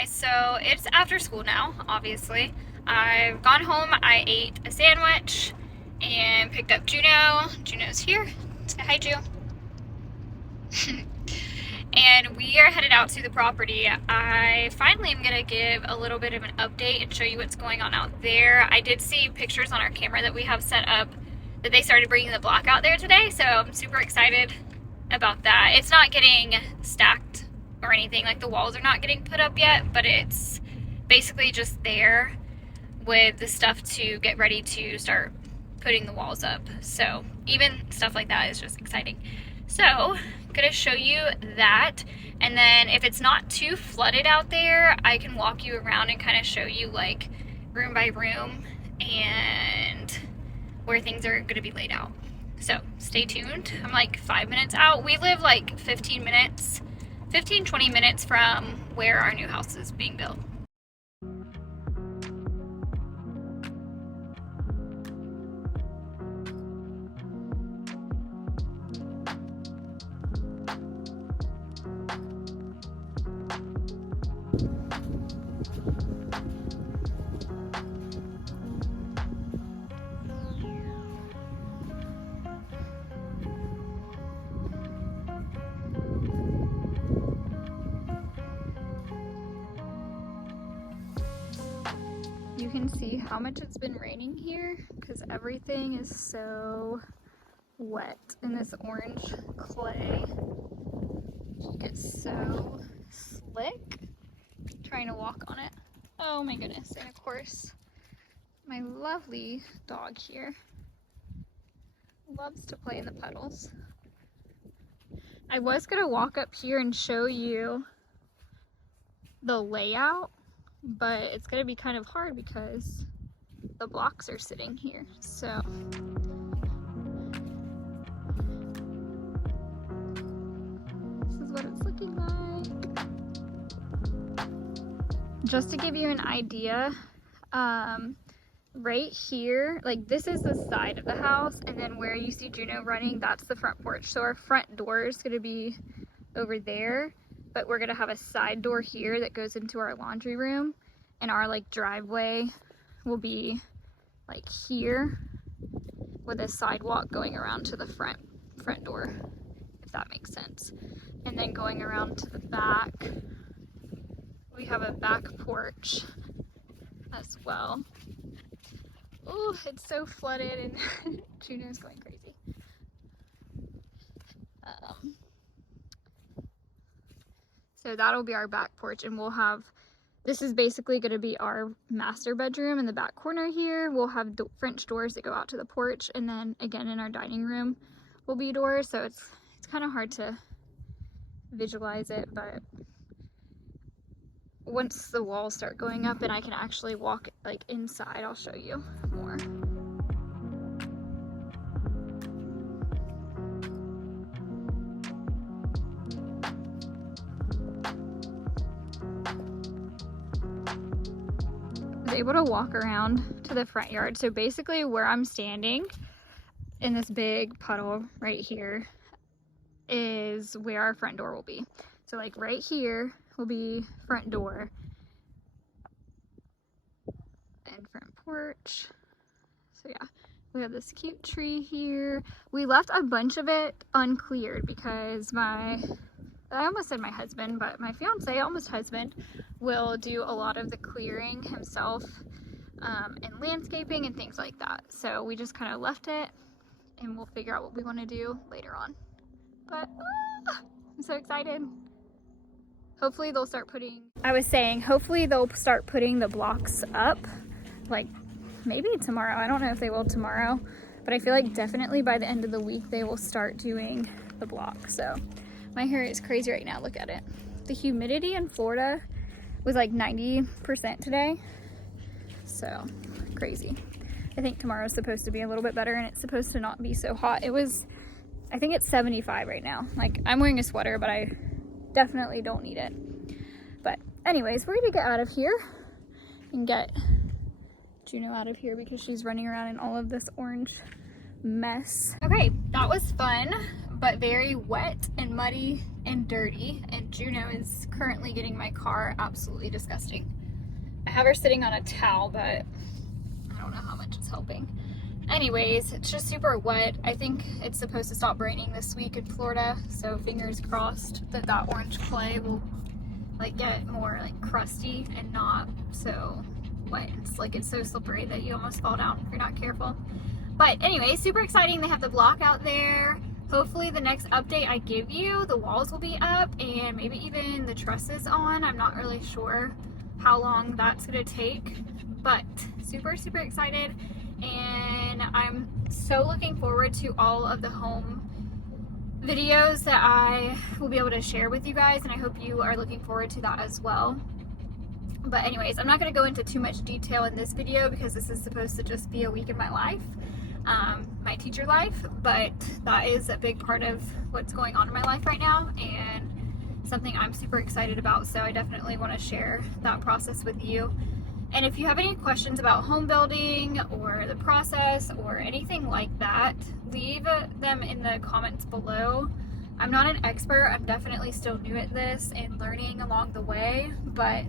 guys, so it's after school now, obviously. I've gone home, I ate a sandwich and picked up Juno. Juno's here. Say hi, Ju. And we are headed out to the property. I finally am gonna give a little bit of an update and show you what's going on out there. I did see pictures on our camera that we have set up that they started bringing the block out there today, so I'm super excited about that. It's not getting stacked or anything, like the walls are not getting put up yet, but it's basically just there with the stuff to get ready to start putting the walls up. So even stuff like that is just exciting. So I'm gonna show you that, and then if it's not too flooded out there, I can walk you around and kind of show you like room by room and where things are gonna be laid out. So stay tuned. I'm like 5 minutes out. We live like 15 minutes 15-20 minutes from where our new house is being built. You can see how much it's been raining here because everything is so wet in this orange clay. It gets so slick trying to walk on it. Oh my goodness. And of course, my lovely dog here loves to play in the puddles. I was gonna walk up here and show you the layout, but it's gonna be kind of hard because the blocks are sitting here. So this is what it's looking like. Just to give you an idea, right here, like this is the side of the house, and then where you see Juno running, that's the front porch. So our front door is gonna be over there, but we're gonna have a side door here that goes into our laundry room, and our like driveway will be like here with a sidewalk going around to the front door, if that makes sense. And then going around to the back, we have a back porch as well. Oh, it's so flooded and Juno's going crazy. So that'll be our back porch, and we'll have, this is basically going to be our master bedroom in the back corner here. We'll have French doors that go out to the porch, and then again in our dining room will be doors, so it's kind of hard to visualize it, but once the walls start going up and I can actually walk like inside, I'll show you more. I was able to walk around to the front yard. So basically where I'm standing in this big puddle right here is where our front door will be. So like right here will be front door and front porch. So yeah, we have this cute tree here. We left a bunch of it uncleared because I almost said my husband, but my fiance, almost husband, will do a lot of the clearing himself and landscaping and things like that. So we just kind of left it, and we'll figure out what we want to do later on. But I'm so excited. Hopefully they'll start putting, hopefully they'll start putting the blocks up, like maybe tomorrow. I don't know if they will tomorrow, but I feel like definitely by the end of the week they will start doing the block. So my hair is crazy right now, look at it. The humidity in Florida was like 90% today, so crazy. I think tomorrow's supposed to be a little bit better, and it's supposed to not be so hot. I think it's 75 right now. Like, I'm wearing a sweater, but I definitely don't need it. But anyways, we're gonna get out of here and get Juno out of here because she's running around in all of this orange mess. Okay, that was fun, but very wet and muddy and dirty, and Juno is currently getting my car absolutely disgusting. I have her sitting on a towel, but I don't know how much it's helping. Anyways, it's just super wet. I think it's supposed to stop raining this week in Florida, so fingers crossed that that orange clay will like get more like crusty and not so wet. It's like it's so slippery that you almost fall down if you're not careful. But anyway, super exciting. They have the block out there. Hopefully the next update I give you, the walls will be up and maybe even the trusses on. I'm not really sure how long that's gonna take, but super, super excited. And I'm so looking forward to all of the home videos that I will be able to share with you guys, and I hope you are looking forward to that as well. But anyways, I'm not going to go into too much detail in this video because this is supposed to just be a week in my life, my teacher life, but that is a big part of what's going on in my life right now and something I'm super excited about, so I definitely want to share that process with you. And if you have any questions about home building or the process or anything like that, leave them in the comments below. I'm not an expert. I'm definitely still new at this and learning along the way, but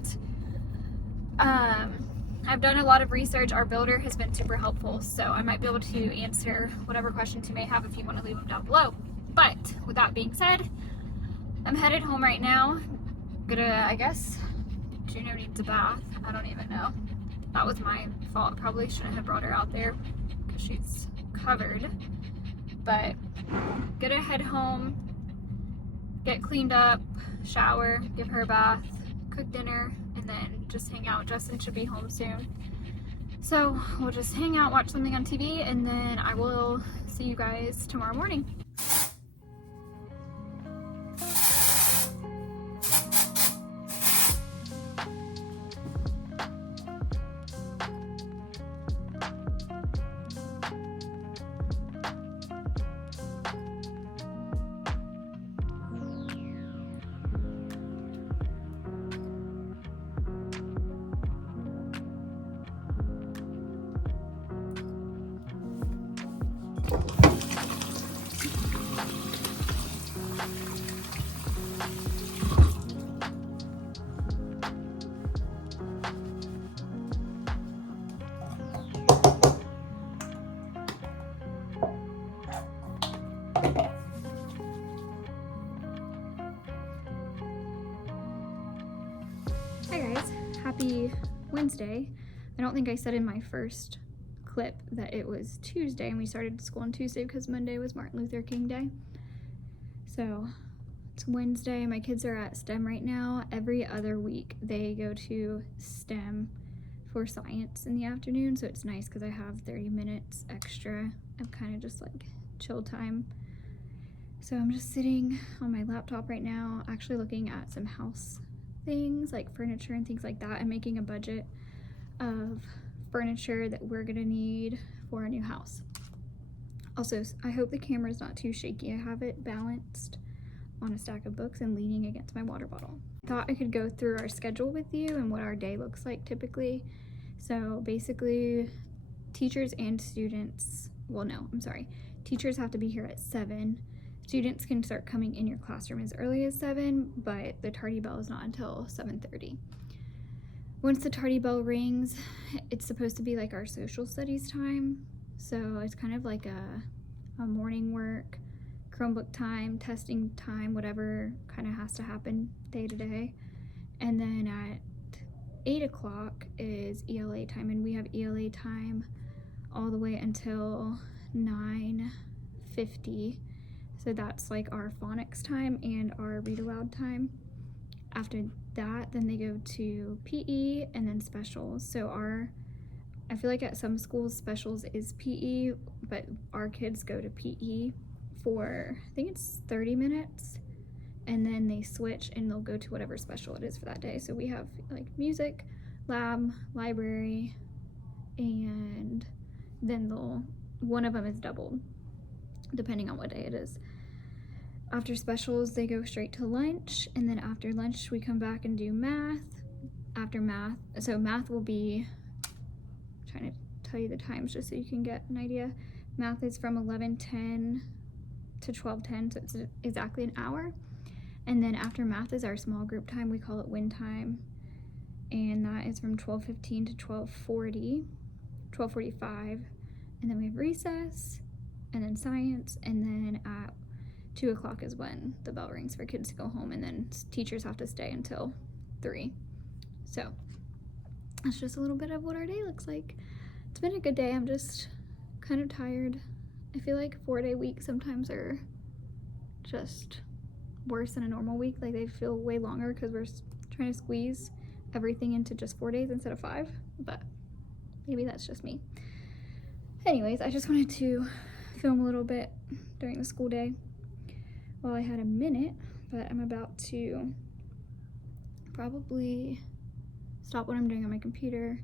I've done a lot of research. Our builder has been super helpful, so I might be able to answer whatever questions you may have if you want to leave them down below. But with that being said, I'm headed home right now. I guess Juno needs a bath. I don't even know. That was my fault. Probably shouldn't have brought her out there because she's covered. But gonna head home, get cleaned up, shower, give her a bath, cook dinner, and then just hang out. Justin should be home soon. So we'll just hang out, watch something on TV, and then I will see you guys tomorrow morning. Hi guys, happy Wednesday. I don't think I said in my first clip that it was Tuesday and we started school on Tuesday because Monday was Martin Luther King Day. So it's Wednesday, my kids are at STEM right now. Every other week they go to STEM for science in the afternoon, so it's nice because I have 30 minutes extra of kind of just like chill time. So I'm just sitting on my laptop right now, actually looking at some house things like furniture and things like that, and making a budget of furniture that we're gonna need for a new house. Also, I hope the camera's not too shaky. I have it balanced on a stack of books and leaning against my water bottle. Thought I could go through our schedule with you and what our day looks like typically. So basically, teachers and students, well no, I'm sorry, teachers have to be here at 7. Students can start coming in your classroom as early as 7, but the tardy bell is not until 7:30. Once the tardy bell rings, it's supposed to be like our social studies time. So it's kind of like a morning work, Chromebook time, testing time, whatever kind of has to happen day to day. And then at 8 o'clock is ELA time, and we have ELA time all the way until 9:50. So that's like our phonics time and our read aloud time. After that, then they go to PE and then specials. So I feel like at some schools specials is PE, but our kids go to PE for, I think it's 30 minutes, and then they switch and they'll go to whatever special it is for that day. So we have like music, lab, library, and then one of them is doubled depending on what day it is. After specials, they go straight to lunch, and then after lunch, we come back and do math. After math, so math will be, I'm trying to tell you the times just so you can get an idea. Math is from 11:10 to 12:10, so it's exactly an hour. And then after math is our small group time. We call it win time, and that is from 12:15 to 12:45. And then we have recess, and then science, and then at 2 o'clock is when the bell rings for kids to go home, and then teachers have to stay until 3. So that's just a little bit of what our day looks like. It's been a good day. I'm just kind of tired. I feel like 4-day weeks sometimes are just worse than a normal week. Like they feel way longer because we're trying to squeeze everything into just 4 days instead of 5, but maybe that's just me. Anyways, I just wanted to film a little bit during the school day while I had a minute, but I'm about to probably stop what I'm doing on my computer,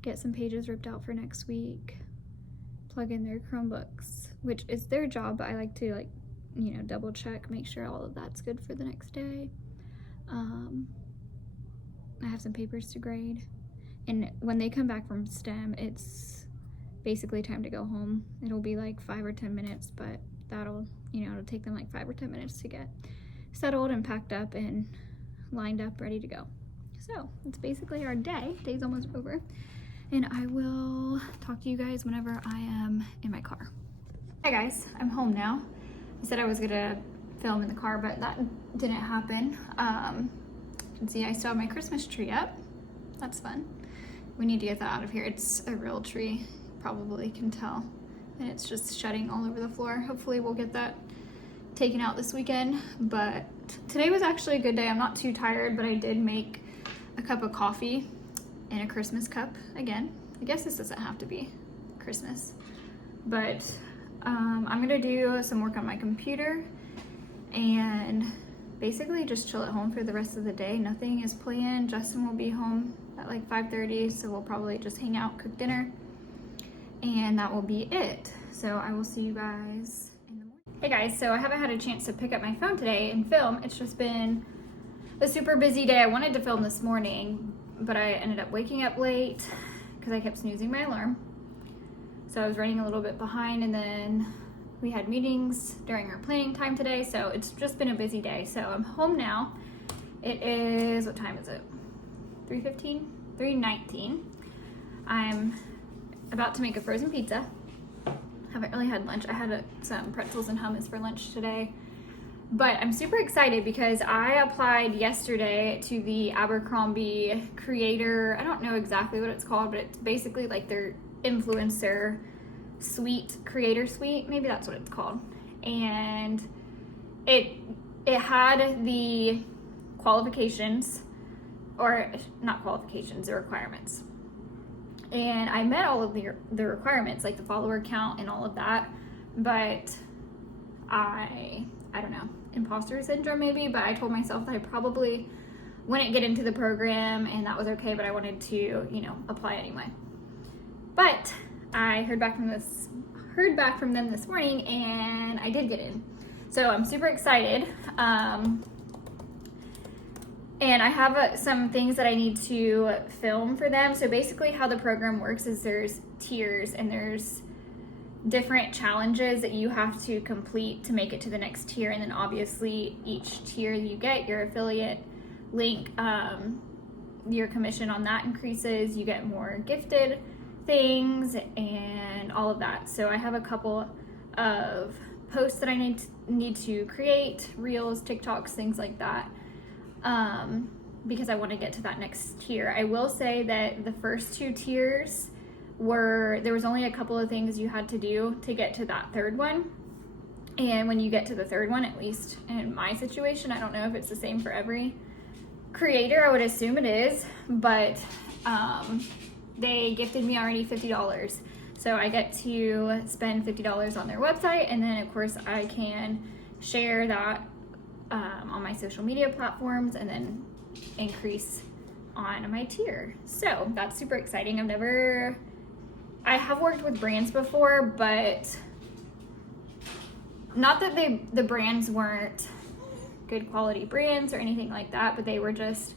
get some pages ripped out for next week, plug in their Chromebooks, which is their job, but I like to double check, make sure all of that's good for the next day. I have some papers to grade, and when they come back from STEM, it's basically time to go home. It'll be like 5 or 10 minutes, but it'll take them like 5 or 10 minutes to get settled and packed up and lined up, ready to go. So it's basically our day. Day's almost over, and I will talk to you guys whenever I am in my car. Hi guys, I'm home now. I said I was gonna film in the car, but that didn't happen. You can see I still have my Christmas tree up. That's fun. We need to get that out of here. It's a real tree, probably can tell, and it's just shedding all over the floor. Hopefully we'll get that taken out this weekend, but today was actually a good day. I'm not too tired, but I did make a cup of coffee in a Christmas cup again. I guess this doesn't have to be Christmas, but I'm gonna do some work on my computer and basically just chill at home for the rest of the day. Nothing is planned. Justin will be home at like 5:30, so we'll probably just hang out, cook dinner, and that will be it. So I will see you guys in the morning. Hey guys, so I haven't had a chance to pick up my phone today and film. It's just been a super busy day. I wanted to film this morning, but I ended up waking up late because I kept snoozing my alarm. So I was running a little bit behind, and then we had meetings during our planning time today, so it's just been a busy day. So I'm home now. It is, what time is it? 3:15? 3:19. I'm about to make a frozen pizza. Haven't really had lunch. I had some pretzels and hummus for lunch today. But I'm super excited because I applied yesterday to the Abercrombie creator, I don't know exactly what it's called, but it's basically like their influencer suite, creator suite, maybe that's what it's called. And it had the qualifications, or not qualifications, the requirements. And I met all of the requirements, like the follower count and all of that, but I don't know, imposter syndrome maybe, but I told myself that I probably wouldn't get into the program, and that was okay, but I wanted to, apply anyway. But I heard back from them this morning, and I did get in. So I'm super excited. And I have some things that I need to film for them. So basically how the program works is there's tiers, and there's different challenges that you have to complete to make it to the next tier. And then obviously each tier you get, your affiliate link, your commission on that increases, you get more gifted things and all of that. So I have a couple of posts that I need to create, reels, TikToks, things like that, because I want to get to that next tier. I will say that the first 2 tiers there was only a couple of things you had to do to get to that third one. And when you get to the third one, at least in my situation, I don't know if it's the same for every creator, I would assume it is, but they gifted me already $50. So I get to spend $50 on their website, and then of course I can share that on my social media platforms and then increase on my tier. So that's super exciting. I have worked with brands before, but not that the brands weren't good quality brands or anything like that, but they were just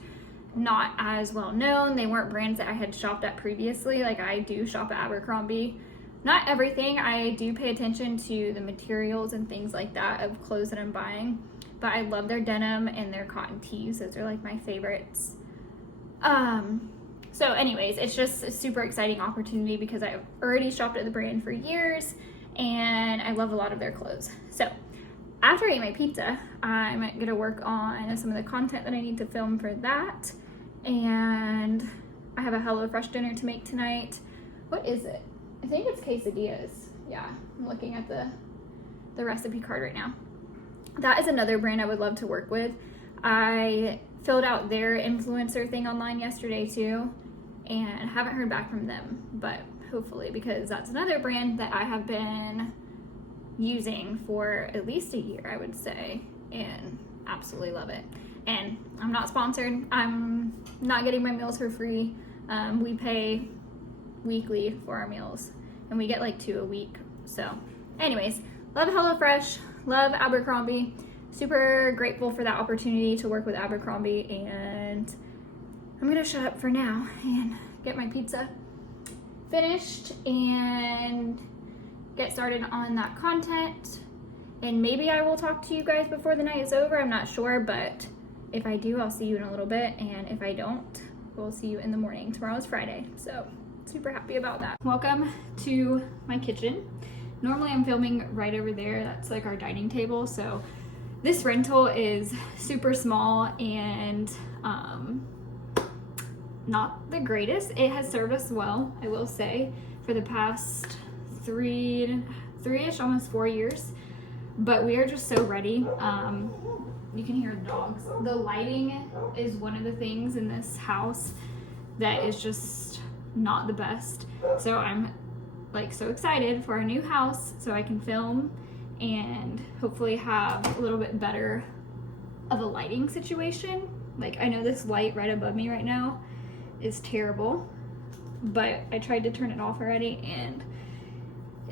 not as well known. They weren't brands that I had shopped at previously. Like I do shop at Abercrombie not everything. I do pay attention to the materials and things like that of clothes that I'm buying, but I love their denim and their cotton tees. Those are like my favorites. So anyways, it's just a super exciting opportunity because I've already shopped at the brand for years and I love a lot of their clothes. So after I eat my pizza, I'm gonna work on some of the content that I need to film for that. And I have a HelloFresh dinner to make tonight. What is it? I think it's quesadillas. Yeah, I'm looking at the recipe card right now. That is another brand I would love to work with. I filled out their influencer thing online yesterday too, and haven't heard back from them, but hopefully, because that's another brand that I have been using for at least a year, I would say, and absolutely love it. And I'm not sponsored. I'm not getting my meals for free. We pay weekly for our meals and we get like 2 a week. So anyways, love HelloFresh, love Abercrombie. Super grateful for that opportunity to work with Abercrombie, and I'm gonna shut up for now and get my pizza finished and get started on that content. And maybe I will talk to you guys before the night is over. I'm not sure, but if I do, I'll see you in a little bit. And if I don't, we'll see you in the morning. Tomorrow is Friday, so super happy about that. Welcome to my kitchen. Normally I'm filming right over there. That's like our dining table. So this rental is super small and not the greatest. It has served us well, I will say, for the past three-ish, almost 4 years. But we are just so ready. You can hear the dogs. The lighting is one of the things in this house that is just not the best. So I'm like so excited for our new house so I can film and hopefully have a little bit better of a lighting situation. Like, I know this light right above me right now is terrible, but I tried to turn it off already and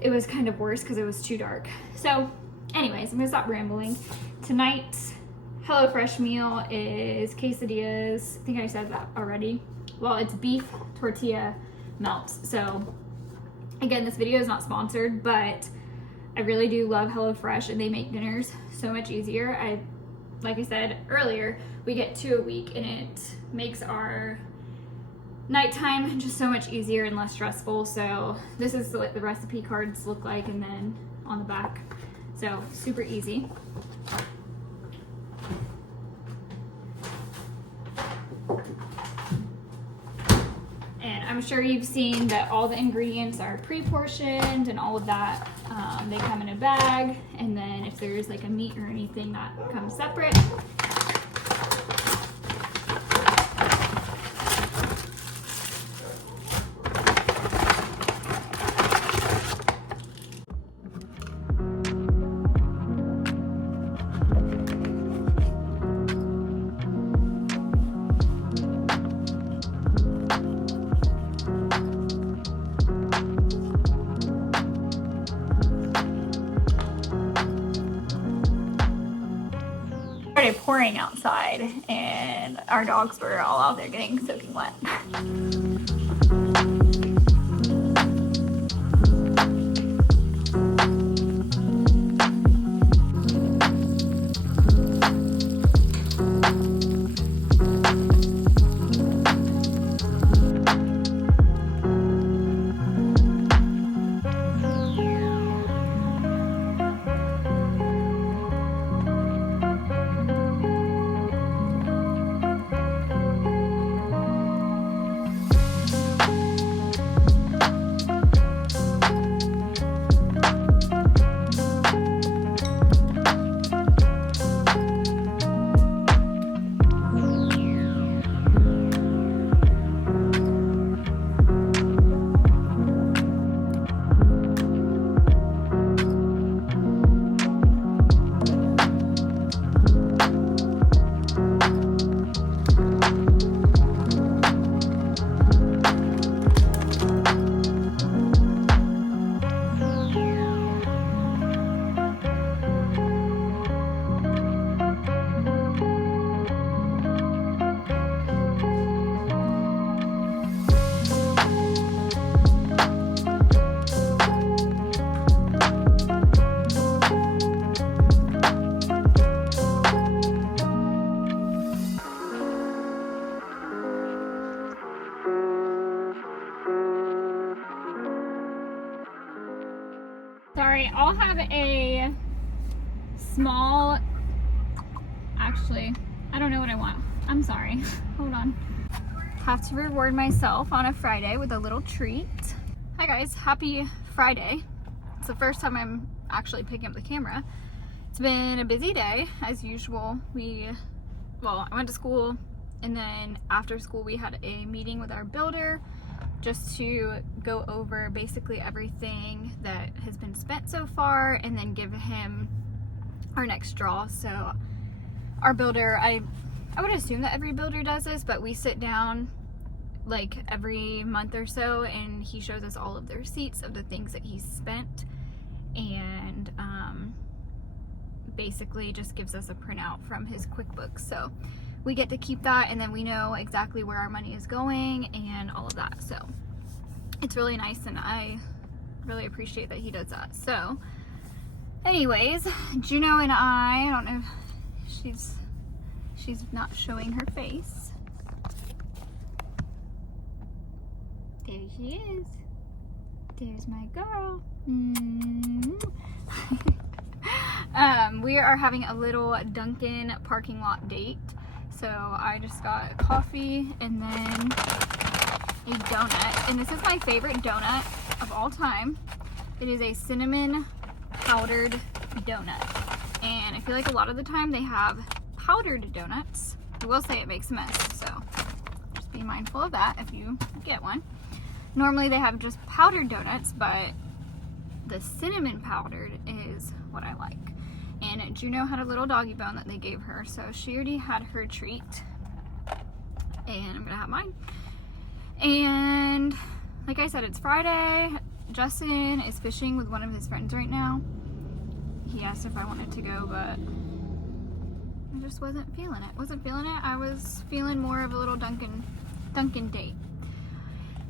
it was kind of worse because it was too dark. So anyways, I'm gonna stop rambling. Tonight's HelloFresh meal is quesadillas. I think I said that already. Well, it's beef tortilla melts. So again, this video is not sponsored, but I really do love HelloFresh and they make dinners so much easier. Like I said earlier, we get 2 a week and it makes our nighttime just so much easier and less stressful. So this is what the recipe cards look like, and then on the back. So super easy. And I'm sure you've seen that all the ingredients are pre-portioned and all of that. They come in a bag, and then if there's like a meat or anything, that comes separate. Started pouring outside and our dogs were all out there getting soaking wet. right, I'll have a small, actually, I don't know what I want. I'm sorry. Hold on. Have to reward myself on a Friday with a little treat. Hi guys, happy Friday. It's the first time I'm actually picking up the camera. It's been a busy day as usual. I went to school, and then after school we had a meeting with our builder just to go over basically everything that has been spent so far and then give him our next draw. So our builder, I would assume that every builder does this, but we sit down like every month or so and he shows us all of the receipts of the things that he's spent, and basically just gives us a printout from his QuickBooks. So we get to keep that, and then we know exactly where our money is going and all of that. So it's really nice, and I really appreciate that he does that. So anyways, Juno and I don't know, she's not showing her face. There she is. There's my girl. We are having a little Dunkin' parking lot date. So I just got coffee and then a donut. And this is my favorite donut of all time. It is a cinnamon powdered donut. And I feel like a lot of the time they have powdered donuts. I will say it makes a mess, so just be mindful of that if you get one. Normally they have just powdered donuts, but the cinnamon powdered is what I like. And Juno had a little doggy bone that they gave her, so she already had her treat. And I'm gonna have mine. And like I said, it's Friday. Justin is fishing with one of his friends right now. He asked if I wanted to go, but I just wasn't feeling it. I was feeling more of a little Dunkin' date.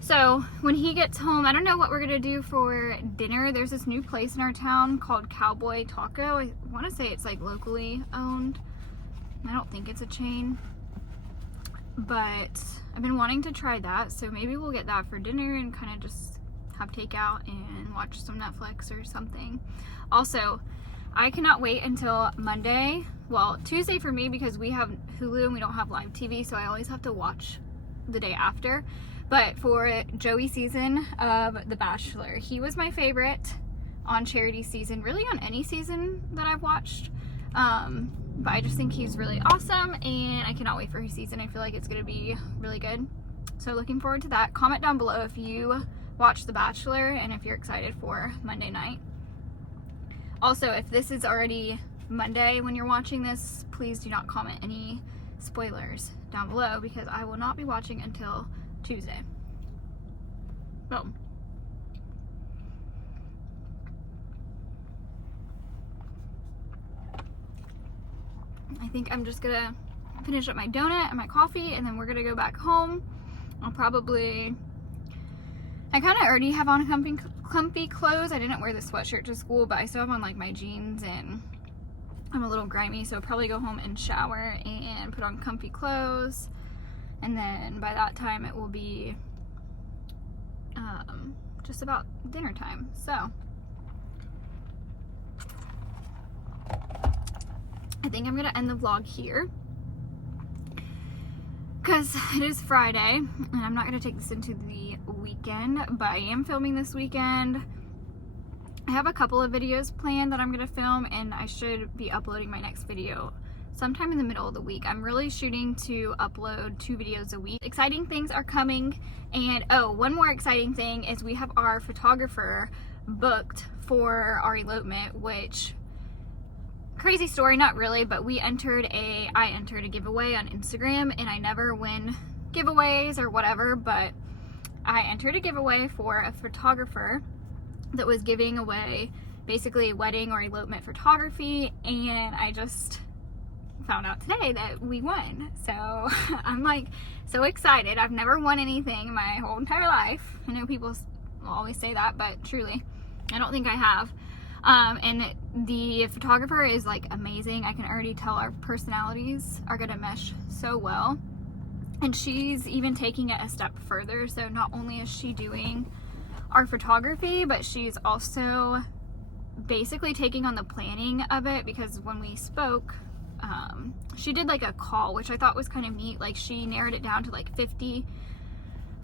So when he gets home, I don't know what we're gonna do for dinner. There's this new place in our town called Cowboy Taco. I want to say it's like locally owned. I don't think it's a chain, but I've been wanting to try that. So maybe we'll get that for dinner and kind of just have takeout and watch some Netflix or something. Also, I cannot wait until Monday. Well, Tuesday for me, because we have Hulu and we don't have live TV, so I always have to watch the day after. But for Joey's season of The Bachelor, he was my favorite on Charity's season, really on any season that I've watched. But I just think he's really awesome, and I cannot wait for his season. I feel like it's going to be really good. So looking forward to that. Comment down below if you watched The Bachelor and if you're excited for Monday night. Also, if this is already Monday when you're watching this, please do not comment any spoilers down below, because I will not be watching until Tuesday. Boom. I think I'm just gonna finish up my donut and my coffee, and then we're gonna go back home. I kind of already have on comfy clothes. I didn't wear the sweatshirt to school, but I still have on like my jeans, and I'm a little grimy, so I'll probably go home and shower and put on comfy clothes. And then by that time it will be just about dinner time. So I think I'm gonna end the vlog here because it is Friday and I'm not gonna take this into the weekend, but I am filming this weekend. I have a couple of videos planned that I'm gonna film, and I should be uploading my next video sometime in the middle of the week. I'm really shooting to upload 2 videos a week. Exciting things are coming, and oh, one more exciting thing is we have our photographer booked for our elopement, which, crazy story, not really, but I entered a giveaway on Instagram, and I never win giveaways or whatever, but I entered a giveaway for a photographer that was giving away basically wedding or elopement photography, and I just found out today that we won. So I'm like so excited. I've never won anything my whole entire life. I know people always say that, but truly I don't think I have. And the photographer is like amazing. I can already tell our personalities are gonna mesh so well, and she's even taking it a step further. So not only is she doing our photography, but she's also basically taking on the planning of it, because when we spoke, she did like a call, which I thought was kind of neat. Like she narrowed it down to like 50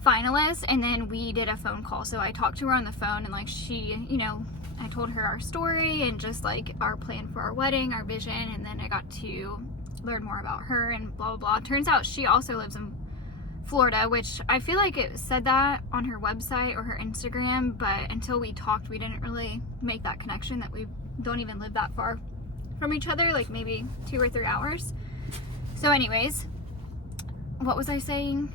finalists, and then we did a phone call. So I talked to her on the phone, and like she, you know, I told her our story and just like our plan for our wedding, our vision, and then I got to learn more about her and blah blah blah. Turns out she also lives in Florida, which I feel like it said that on her website or her Instagram, but until we talked, we didn't really make that connection that we don't even live that far from each other, like maybe 2 or 3 hours. So anyways, what was I saying?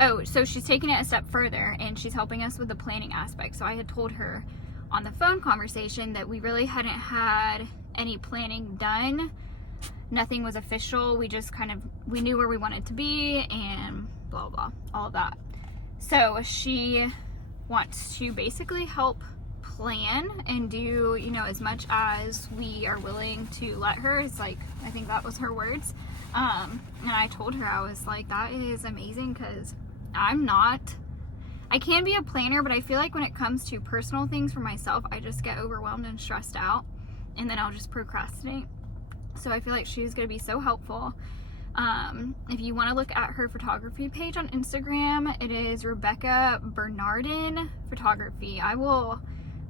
Oh, so she's taking it a step further and she's helping us with the planning aspect. So I had told her on the phone conversation that we really hadn't had any planning done. Nothing was official. We just we knew where we wanted to be and blah, blah, all of that. So she wants to basically help plan and do, you know, as much as we are willing to let her. It's like, I think that was her words. And I told her, I was like, that is amazing, because I can be a planner, but I feel like when it comes to personal things for myself, I just get overwhelmed and stressed out, and then I'll just procrastinate. So I feel like she's going to be so helpful. If you want to look at her photography page on Instagram, it is Rebecca Bernardin Photography. I will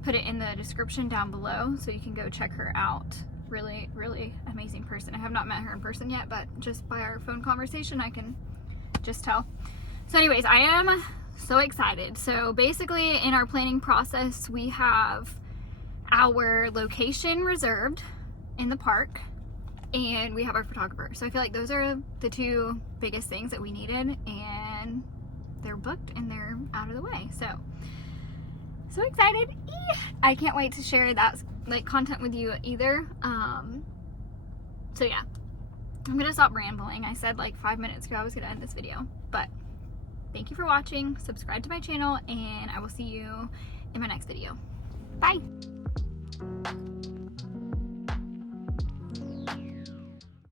put it in the description down below so you can go check her out. Really, really amazing person. I have not met her in person yet, but just by our phone conversation, I can just tell. So anyways, I am so excited. So basically in our planning process, we have our location reserved in the park, and we have our photographer. So I feel like those are the 2 biggest things that we needed, and they're booked and they're out of the way. So excited. I can't wait to share that like content with you either. So yeah, I'm gonna stop rambling. I said like 5 minutes ago I was gonna end this video, but thank you for watching. Subscribe to my channel, and I will see you in my next video. Bye.